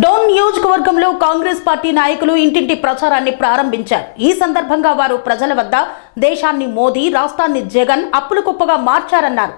డోన్ నియోజకవర్గంలో కాంగ్రెస్ పార్టీ నాయకులు ఇంటింటి ప్రచారాన్ని ప్రారంభించారు. ఈ సందర్భంగా వారు ప్రజల వద్ద దేశాన్ని మోదీ, రాష్ట్రాన్ని జగన్ అప్పుల కుప్పగా మార్చారన్నారు.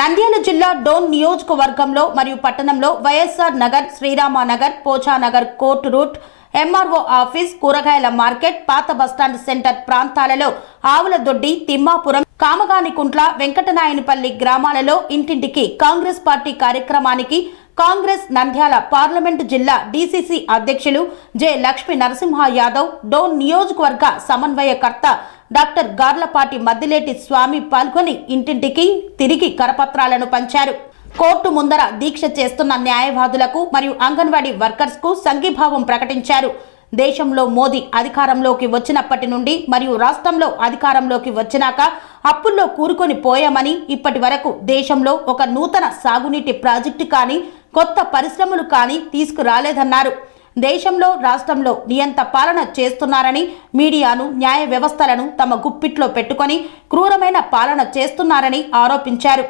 నంద్యాల జిల్లా డోన్ నియోజకవర్గంలో మరియు పట్టణంలో YSR Nagar, Sriramanagar, Pochanagar court route, MRO office, కూరగాయల మార్కెట్, పాత బస్టాండ్ సెంటర్ ప్రాంతాలలో ఆవులదొడ్డి, తిమ్మాపురం, కామగానికుంట్ల, వెంకటనాయనపల్లి గ్రామాలలో ఇంటింటికి కాంగ్రెస్ పార్టీ కార్యక్రమానికి కాంగ్రెస్ నంద్యాల పార్లమెంటు జిల్లా డీసీసీ అధ్యక్షులు జె లక్ష్మీ నరసింహ యాదవ్, డోన్ నియోజకవర్గ సమన్వయకర్త డాక్టర్ గార్లపాటి మద్దిలేటి స్వామి పాల్గొని ఇంటింటికి తిరిగి కరపత్రాలను పంచారు. కోర్టు ముందర దీక్ష చేస్తున్న న్యాయవాదులకు మరియు అంగన్వాడీ వర్కర్స్ కు సంఘీభావం ప్రకటించారు. దేశంలో మోదీ అధికారంలోకి వచ్చినప్పటి నుండి మరియు రాష్ట్రంలో అధికారంలోకి వచ్చినాక అప్పుల్లో కూరుకొని పోయామని, ఇప్పటి వరకు దేశంలో ఒక నూతన సాగునీటి ప్రాజెక్టు కానీ కొత్త పరిశ్రమలు కానీ తీసుకురాలేదన్నారు. దేశంలో రాష్ట్రంలో నియంత పాలన చేస్తున్నారని, మీడియాను, న్యాయ వ్యవస్థలను తమ గుప్పిట్లో పెట్టుకొని క్రూరమైన పాలన చేస్తున్నారని ఆరోపించారు.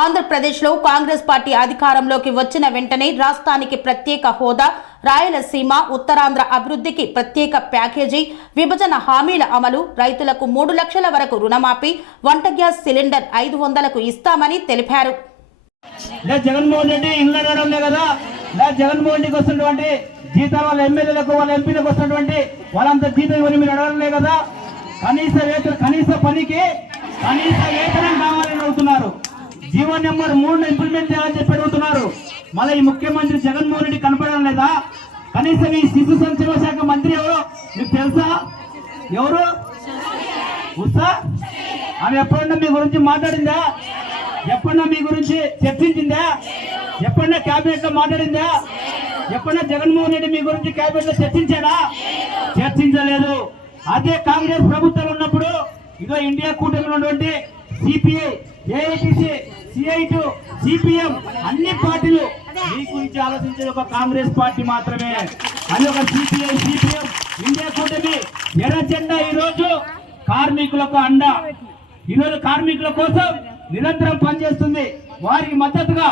ఆంధ్రప్రదేశ్లో కాంగ్రెస్ పార్టీ అధికారంలోకి వచ్చిన వెంటనే రాష్ట్రానికి ప్రత్యేక హోదా, రాయలసీమ, ఉత్తరాంధ్ర అభివృద్ధికి ప్రత్యేక ప్యాకేజీ, విభజన హామీల అమలు, రైతులకు 3 లక్షల వరకు రుణమాఫీ, వంట గ్యాస్ సిలిండర్ 500కు ఇస్తామని తెలిపారు. జగన్మోహన్ రెడ్డి ఇంగ్లాండ్ కదా, జగన్మోహన్ రెడ్డికి వస్తున్నటువంటి జీతాలు వాళ్ళ ఎమ్మెల్యేలకు, వాళ్ళ ఎంపీలకు వస్తున్నటువంటి వాళ్ళంతా జీతం ఇవ్వని మీరు అడగలే కదా. కనీస పనికి కనీస వేతనం కావాలని అడుగుతున్నారు. జీవో నెంబర్ 3 ఇంప్లిమెంట్ చేయాలని చెప్పి అడుగుతున్నారు. మళ్ళీ ఈ ముఖ్యమంత్రి జగన్మోహన్ రెడ్డి కనపడడం లేదా? కనీసం ఈ శిశు సంక్షేమ శాఖ మంత్రి ఎవరు మీకు తెలుసా? ఎవరు? ఉషా. ఆమె ఎప్పుడన్నా మీ గురించి మాట్లాడిందా? ఎప్పుడన్నా మీ గురించి చర్చించిందా? ఎప్పుడన్నా కేబినెట్ లో మాట్లాడిందా? ఎప్పుడన్నా జగన్మోహన్ రెడ్డి మీ గురించి కేబినెట్ లో చర్చించాడా? చర్చించలేదు. అదే కాంగ్రెస్ ప్రభుత్వం ఉన్నప్పుడు ఇదో ఇండియా కూటమిలో ఉన్నటువంటి సిపిఐ, ఏఐటిసి, సిఐటు, సిపిఎం అన్ని పార్టీలు మీ గురించి ఆలోచించేది ఒక కాంగ్రెస్ పార్టీ మాత్రమే. అది ఒక సిపిఐ, సిపిఎం, ఇండియా కూటమి ఎర్ర జెండా ఈరోజు కార్మికులకు అండ. ఈరోజు కార్మికుల కోసం నిరంతరం పనిచేస్తుంది. వారికి మద్దతుగా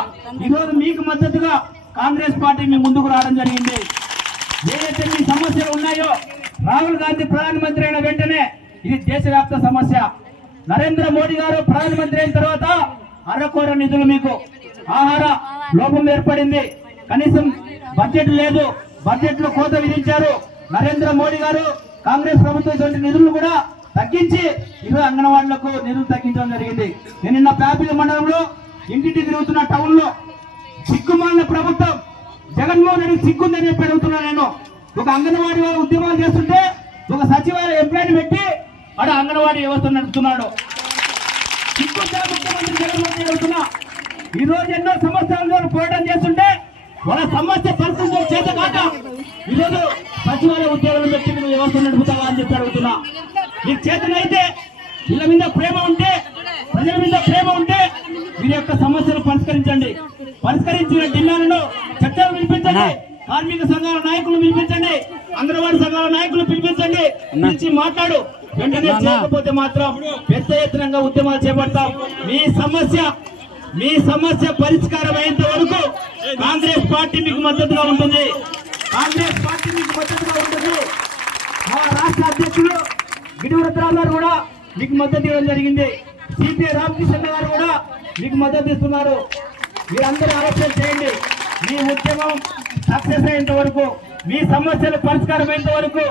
ఈరోజు మీకు మద్దతుగా కాంగ్రెస్ పార్టీ మీ ముందుకు రావడం జరిగింది. ఏదైతే మీ సమస్యలు ఉన్నాయో రాహుల్ గాంధీ ప్రధానమంత్రి అయిన వెంటనే ఇది దేశవ్యాప్త సమస్య. నరేంద్ర మోడీ గారు ప్రధానమంత్రి అయిన తర్వాత అరకొర నిధులు మీకు ఆహార లోపం ఏర్పడింది. కనీసం బడ్జెట్ లేదు, బడ్జెట్ లో కోత విధించారు. నరేంద్ర మోడీ గారు కాంగ్రెస్ ప్రభుత్వం నిధులు కూడా తగ్గించి ఈరోజు అంగన్వాడీలకు నిధులు తగ్గించడం జరిగింది. నేను నిన్న ప్యాపిల్ మండలంలో ఇంటింటి తిరుగుతున్న టౌన్ లో సిగ్గుమాలిన ప్రభుత్వం జగన్మోహన్ రెడ్డి సిగ్గుందని చెప్పి అడుగుతున్నా. నేను ఒక అంగన్వాడీ వారు ఉద్యమాలు చేస్తుంటే ఒక సచివాలయ ఎంప్లాయీని పెట్టి అక్కడ అంగన్వాడీ వ్యవస్థ నడుపుతున్నాడు. సిగ్గుందా ముఖ్యమంత్రి జగన్మోహన్ రెడ్డి అడుగుతున్నా. ఈ రోజు ఎన్నో సంవత్సరాల పోరాటం చేస్తుంటే వాళ్ళ సమస్య పరిస్థితులు చేత కాక ఈరోజు సచివాలయ ఉద్యోగులు పెట్టి నువ్వు వ్యవస్థ నడుపుతావా అని చెప్పి అడుగుతున్నా. మీకు చేతనైతే వీళ్ళ మీద ప్రేమ ఉంటే, ప్రజల మీద ప్రేమ ఉంటే వీరి యొక్క సమస్యలు పరిష్కరించండి. పరిష్కరించిన డిమాండ్లను చట్టాలు వినిపించండి. కార్మిక సంఘాల నాయకులు పిలిపించండి, అంగన్వాడీ సంఘాల నాయకులు పిలిపించండి, పిలిచి మాట్లాడు. వెంటనే చేయకపోతే మాత్రం పెద్ద ఎత్తున ఉద్యమాలు చేపడతాం. మీ సమస్య పరిష్కారం అయ్యేంత వరకు కాంగ్రెస్ పార్టీ మీకు మద్దతుగా ఉంటుంది. కాంగ్రెస్ పార్టీ మీకు మద్దతుగా ఉంటుంది. మా రాష్ట్ర అధ్యక్షులు గిరివరత్రావు గారు కూడా మీకు మద్దతు ఇవ్వడం జరిగింది. సిపిఐ రామకృష్ణ గారు కూడా మీకు మద్దతు ఇస్తున్నారు. మీరందరూ ఆలోచన చేయండి. మీ ఉద్యమం సక్సెస్ అయ్యేంత వరకు, మీ సమస్యలు పరిష్కారం అయ్యేంత వరకు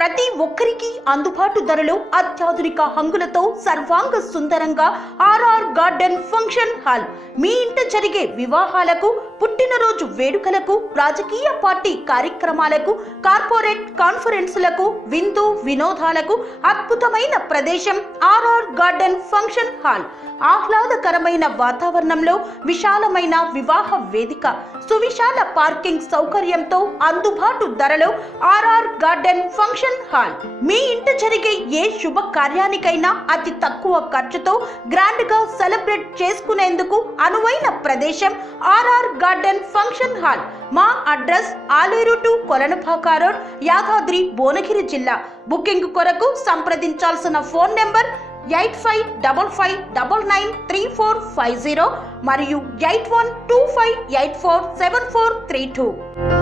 ప్రతి ఒక్కరికి అందుబాటు ధరలో అత్యాధునిక హంగులతో సర్వాంగ సుందరంగా ఆర్ఆర్ గార్డెన్ ఫంక్షన్ హాల్. మీ ఇంట జరిగే వివాహాలకు, పుట్టినరోజు వేడుకలకు, రాజకీయ పార్టీ కార్యక్రమాలకు, కార్పొరేట్ కాన్ఫరెన్సులకు, విందు వినోదాలకు అద్భుతమైన ప్రదేశం ఆర్ఆర్ గార్డెన్ ఫంక్షన్ హాల్. ఆహ్లాదకరమైన వాతావరణంలో విశాలమైన వివాహ వేదిక, సువిశాల పార్కింగ్ సౌకర్యంతో అందుబాటు ధరలో ఆర్ఆర్ గార్డెన్ ఫంక్షన్ హాల్. మీ ఇంట జరిగే ఏ శుభ కార్యానికైనా అతి తక్కువ ఖర్చుతో గ్రాండ్ గా సెలబ్రేట్ చేసుకునేందుకు అనువైన ప్రదేశం RR garden garden function hall. మా address Aleru to Kolanupaka road, Yadadri Bhuvanagiri జిల్లా. బుకింగ్ కొరకు సంప్రదించాల్సిన ఫోన్ నెంబర్ 8555993450 మరియు 8125847432.